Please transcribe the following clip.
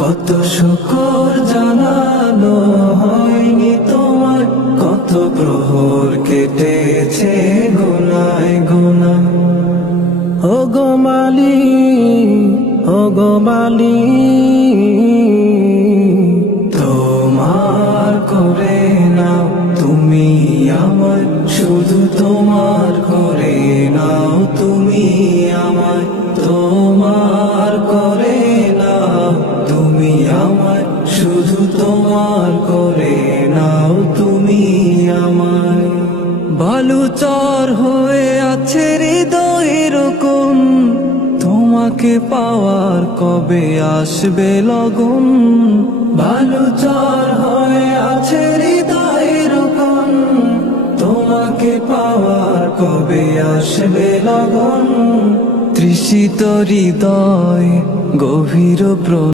কত শুকর জানানো হয়নি তোমার, কত প্রহর কেটেছে গুনায় গুনা। ও গো মালিক, ও গো মালিক, তোমার করে নাও তুমি আমার, শুধু তোমার করে নাও তুমি আমার, তোমার করে নাও তুমি আমার, শুধু তোমার করে নাও তুমি আমার। বালুচর হয়ে আছে হৃদয় এরকম, তোমাকে পাওয়ার কবে আসবে লগন। বালুচর হয়ে আছে হৃদয় এরকম, তোমাকে পাওয়ার কবে আসবে লগন। তৃষিত হৃদয় গভীর